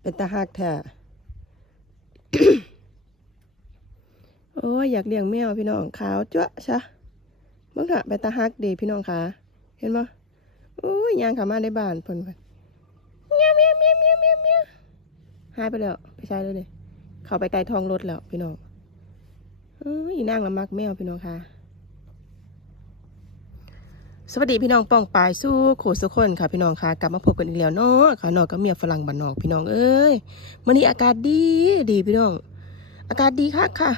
เป็นตาหักแท้โอ้ยอยากเลี้ยงแมวพี่น้องขาวจ้วะชะเบิ่งถอะเป็นตาหักดีพี่น้องค่ะเห็นบ่โอ้ยยางขามาในบ้านเพิ่นเพิ่นเมียวเมียวเมียวเมียวเมียวเมียวหายไปแล้วไปใช้เลยเด้เข้าไปใต้ท้องรถแล้วพี่น้องเอ้ยอีนางละมักแมวพี่น้องค่ะ สวัสดีพี่น้องป้องปายสู้โขสุคนค่ะพี่น้องค่ะกลับมาพบกันอีกแล้วเนาะค่ะนอกก็เมียฝรั่งบ้านนอกพี่น้องเอ้ยมื้อนี้อากาศดีดีพี่น้อง อากาศดีคักค่ะ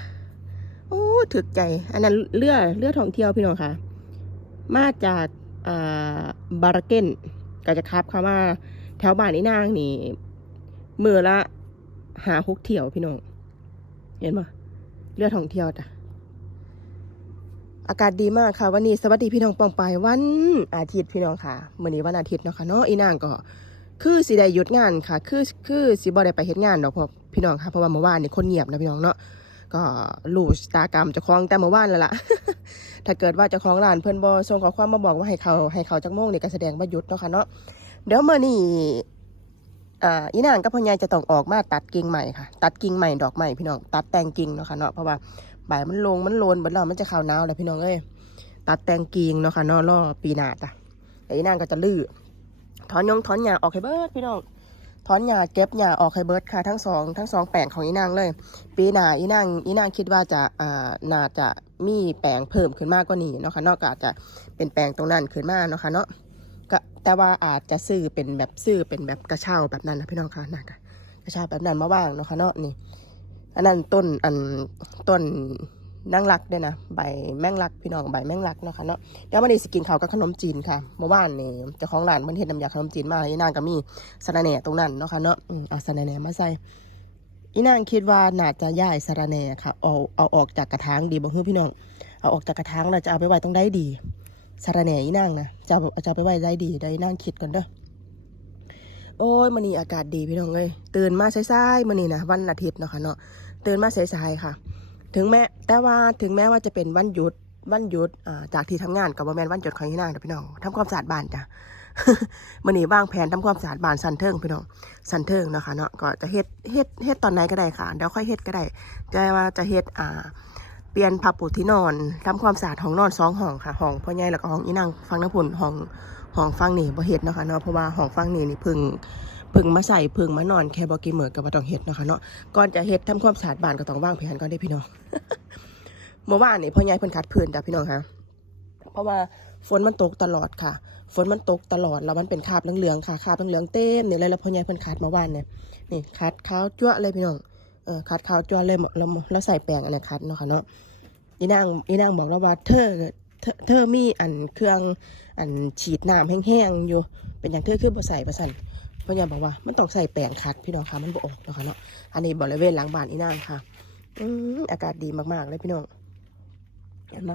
โอ้ถึกใจ อันนั้นเรือเรือท่องเที่ยวพี่น้องค่ะ มาจากอ่าบาราเกนก็จะขับเข้ามาแถวบ้านอีนางนี่มือละหาฮุกเที่ยวพี่น้อง เห็นปะเรือท่องเที่ยวจ้ะ อากาศดีมากค่ะ วันนี้สวัสดีพี่น้องปองไปายวันอาทิตย์พี่น้องค่ะมื้อนี้วันอาทิตย์เนาะค่ะเนาะอีนางก็คือสิได้หยุดงานค่ะ คือคือสิบ่ได้ไปเฮ็ดงานดอกเพราะพี่น้องค่ะเพราะว่าเมื่อวานนี่คนเงียบนะพี่น้องเนาะก็รู้ชตากรรมเจ้าของแต่เมื่อวานแล้วล่ะ ถ้าเกิดว่าเจ้าของร้านเพิ่นบ่ส่งขอความมาบอกว่าให้เขาให้เขาจักโมงนี่ก็แสดงว่ายุดเนาะค่ะเนาะเดี๋ยวเมื้อนี้อ่าอีนางกับพ่อใหญ่จะต้องออกมาตัดกิ่งใหม่ค่ะ ตัดกิ่งใหม่ดอกใหม่พี่น้องตัดแต่งกิ่งเนาะค่ะเนาะเพราะว่า ใบมันลงมันโลนบัดแล้วมันจะขาวหนาวแล้วพี่น้องเอ้ยตัดแต่งกีงเนาะค่ะนอรอปีหน้าจ้ะไอ้นางก็จะลื้อถอนยงถอนหญ้าออกให้เบิดพี่น้องถอนหญ้าเก็บหญ้าออกให้เบิดค่ะทั้งสองทั้งสองแปลงของอีนางเลย ปีหน้าอีนางอีนางคิดว่าจะอ่าน่าจะมีแปลงเพิ่มขึ้นมากกว่านี้เนาะค่ะนอกก็อาจจะเป็นแปลงตรงนั้นขึ้นมาเนาะค่ะเนาะก็แต่ว่าอาจจะซื้อเป็นแบบซื้อเป็นแบบกระเช้าแบบนั้นนะพี่น้องค่ะนะกระเช้าแบบนั้นมาว่างเนาะค่ะเนาะนี่ อันนั้นต้นอันต้นนางรักด้วยนะใบแมงลักพี่น้องใบแมงลักเนาะคะเนาะเดี๋ยววันนี้สกินข้าวกับขนมจีนค่ะเมื่อวานนี่เจ้าของร้านมันเห็นน้ำยาขนมจีนมาอีนางก็มีสะระแหน่ตรงนั้นเนาะค่ะเนาะอืมเอาสะระแหน่มาใส่อีนางคิดว่าน่าจะย้ายสะระแหน่ค่ะเอาเอาออกจากกระถางดีบ่ฮือพี่น้องเอาออกจากกระถางแล้วจะเอาไปไว้ตรงได้ดีสะระแหน่อีนางนะจะเอาจะไปไว้ได้ดีได้นางคิดก่อนเด้อ โอ้ยมันนี่อากาศดีพี่น้องเอ้ยตื่นมาสายๆมันนี่นะวันอาทิตย์เนาะค่ะเนาะตื่นมาสายๆค่ะ ถึงแม้แต่ว่าถึงแม้ว่าจะเป็นวันหยุดวันหยุดจากที่ทำงานกับว่าแมนวันหยุดของที่นางนะพี่น้องทำความสะอาดบ้านจ้ะมันนี่วางแผนทำความสะอาดบ้านสันเทิงพี่น้องสันเทิงเนาะค่ะเนาะก็จะเฮ็ดเฮ็ดเฮ็ดตอนไหนก็ได้ค่ะเดี๋ยวค่อยเฮ็ดก็ได้แต่ว่าจะเฮ็ดอ่าเปลี่ยนผ้าปูที่นอนทำความสะอาดห้องนอนสองห้องค่ะห้องพ่อใหญ่แล้วก็ห้องอีนางฟังน้ำพุนห้อง ห้องฟังนี่บ่เฮ็ดเนาะค่ะเนาะเพราะว่าห้องฟังนี่นี่พึ่งพึ่งมาใส่พึ่งมานอนแค่บ่กี่มื้อก็บ่ต้องเฮ็ดเนาะค่ะเนาะก่อนจะเฮ็ดทำความสะอาดบ้านก็ต้องวางแผนก่อนได้พี่น้องเมื่อวานนี่พ่อใหญ่เพิ่นคัดพื้นจ้ะพี่น้องค่ะเพราะว่าฝนมันตกตลอดค่ะ ฝนมันตกตลอดแล้วมันเป็นคราบเหลืองๆค่ะคราบเหลืองๆเต็มนี่เลยแล้วพ่อใหญ่เพิ่นคัดเมื่อวานเนี่ยนี่คัดขาวจั๊วะเลยพี่น้องเออคัดขาวจั๊วเลยแล้วแล้วใส่แป้งอันนั้นคัดเนาะค่ะเนาะอีนางอีนางบอกแล้วว่าเธอ เธอเธอมีอันเครื่องอันฉีดน้ำแห้งๆอยู่ เป็นอย่างเธอคือบ่ใส่ประสันพ่อใหญ่บอกว่ามันต้องใส่แป้งขัดพี่น้องค่ะมันบออกนะค่ะเนาะอันนี้บริเวณหลังบ้านอีนางค่ะอืมอากาศดีมากๆเลยพี่น้องเห็นไหม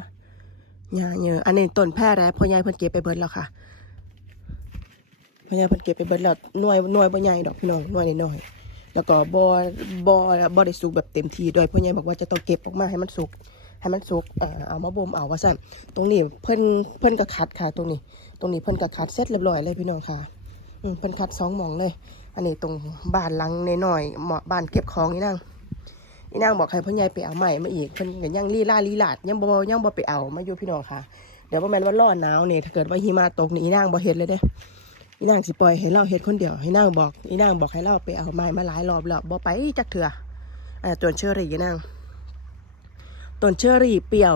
หญ้าเยอะอันนี้ต้นแพร่แล้วพ่อใหญ่เพิ่นเก็บไปเบิร์ดแล้วค่ะพ่อใหญ่เพิ่นเก็บไปเบิดแล้วหน่วยหน่วยบ่ใหญ่ดอกพี่น้องหน่วยน้อยแล้วก็บ่บ่บ่ได้สุกแบบเต็มที่ด้วยพ่อใหญ่บอกว่าจะต้องเก็บออกมาให้มันสุก ให้มันสุกเอ่อเอามาบ่มเอาว่าสั่นตรงนี้เพิ่นเพิ่นก็คัดค่ะ ตรงนี้ ตรงนี้เพิ่นก็คัดเสร็จเรียบร้อยเลยพี่น้องค่ะอืมเพิ่นคัดสองหมองเลย อันนี้ตรงบ้านหลังน้อยๆเหมาะบ้านเก็บของนี่นางนี่นางบอกให้พ่อใหญ่ไปเอาใหม่มาอีกเพิ่นก็ยังลีล่าลีลาดยังบ่ยังบ่ไปเอามาอยู่พี่น้องค่ะเดี๋ยวบ่าแม่นว่าร้อนหนาวเนี่ยถ้าเกิดว่าหิมะตกนี่อีนางบ่เฮ็ดเลยเด้อีนางสิปล่อยให้เราเฮ็ดคนเดียวให้นางบอกอีนางบอกให้เราไปเอาไม้มาหลายรอบแล้วบ่ไปจักเถื่ออ่าจนเชอรี่อีนาง ต้นเชอรี่เปรี้ยว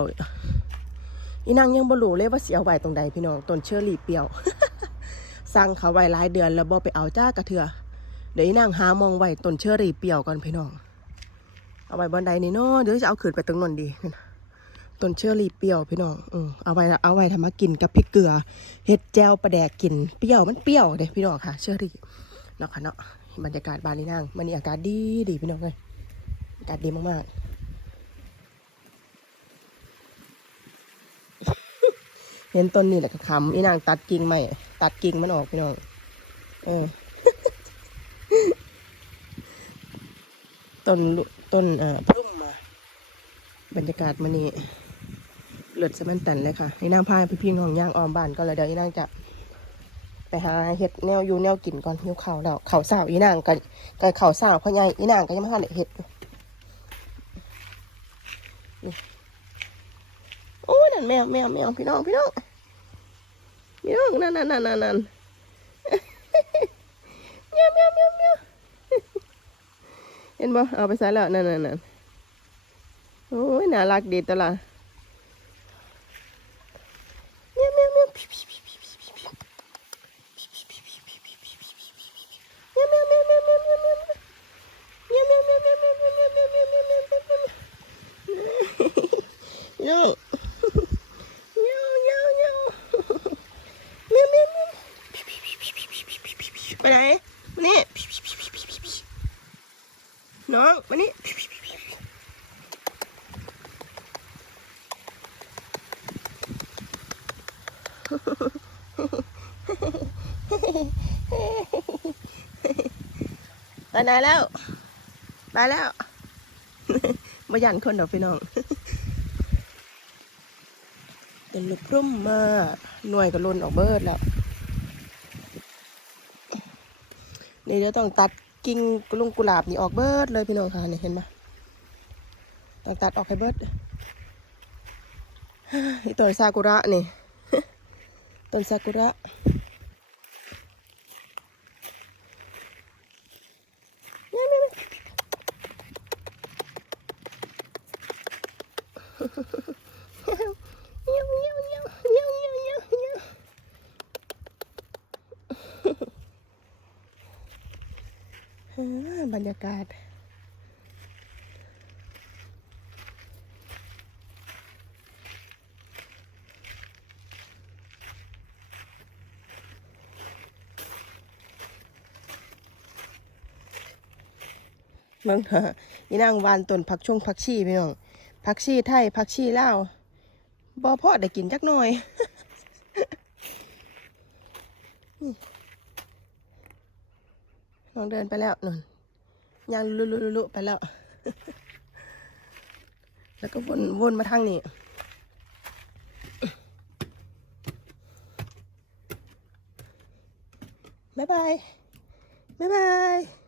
อีนางยังบ่รู้เลยว่าเสิเอาไว้ตรงใดพี่น้องต้นเชอรี่เปรี้ยว สั่งเขาไว้หลายเดือนแล้วบ่ไปเอาจ้ากระเถือเดี๋ยวอีนางหามองไว้ต้นเชอรี่เปรี้ยวก่อนพี่น้อง เอาไว้บนใดนี่เนาะเดี๋ยวจะเอาขึ้นไปตรงนนดีต้นเชอรี่เปรี้ยวพี่น้องอืมเอาไว้เอาไว้ทำมากินกับพริกเกลือเฮ็ดแจวปลาแดกกินเปรี้ยวมันเปรี้ยวเด้พี่น้องค่ะเชอรี่เนาะค่ะเนาะบรรยากาศบ้านนี่นางมันนี่อากาศดีดีพี่น้องเลยอากาศดีมากๆ เห็นต้นนี่แหละก็ขำอีนางตัดกิ่งใหม่ตัดกิ่งมันออกพี่น้องเออต้นต้นเอ่อพุ่มมา บรรยากาศมันนี่เลือดสมันตันเลยค่ะอีนางพาพี่พี่น้องย่างออมบ้านก็เลยเดี๋ยวอีนางจะไปหาเห็ดแนวอยู่แนวกินก่อนหิวข้าวแล้วข้าวสาวอีนางกันกับข้าวสาวพ่อใหญ่อีนางก็ยังไม่ทันเห็ดอยู่นี่ แมวแมวแมวพี่น้องพี่น้องพี่น้องนั่นนั่นนั่นนั่นแมวแมวแมวแมวเห็นบ่เอาไปใส่แล้วนั่นนั่นนั่นโอ้ยน่ารักดีตัวละแมวแมวแมวพิวพิวพิวพิวพิวพิว ไปไหนมานี่น้องมานี่ไปไหนแล้วไปแล้วมายันคนเดี๋ยวพี่น้องเป็นลูกรุ่มมาหน่วยก็ล่นออกเบิดแล้ว นี่เดี๋ยวต้องตัดกิ่งลุงกุหลาบนี่ออกเบิดเลยพี่น้องค่ะนี่เห็นปะต้องตัดออกให้เบิดนี่ต้นซากุระนี่ต้นซากุระเงี้ยวเงี้ยวเงี้ยวเงี้ยวเงี้ยวเงี้ยวเงี้ยวอ่า บรรยากาศ เมืองเถอะอีนางวานต้นผักชงผักชีพี่น้องผักชีไทยผักชีลาวบ่พอได้กินจักหน่อยน้องเดินไปแล้วนน ย่างลุลุลุลุไปแล้ว แล้วก็วนวนมาทางนี้บ๊ายบายบ๊ายบาย